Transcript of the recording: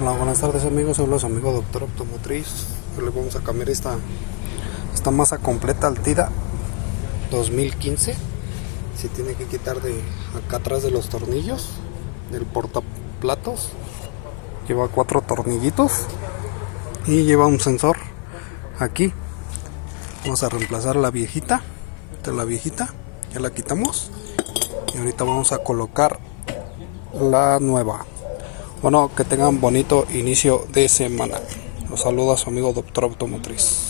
Hola, buenas tardes amigos, soy su amigo Doctor Automotriz. Hoy le vamos a cambiar esta masa completa Altida 2015. Se tiene que quitar de acá atrás de los tornillos del portaplatos. Lleva 4 tornillitos y lleva un sensor aquí. Vamos a reemplazar la viejita. Ya la quitamos y ahorita vamos a colocar la nueva. Bueno, que tengan bonito inicio de semana. Los saluda su amigo Doctor Automotriz.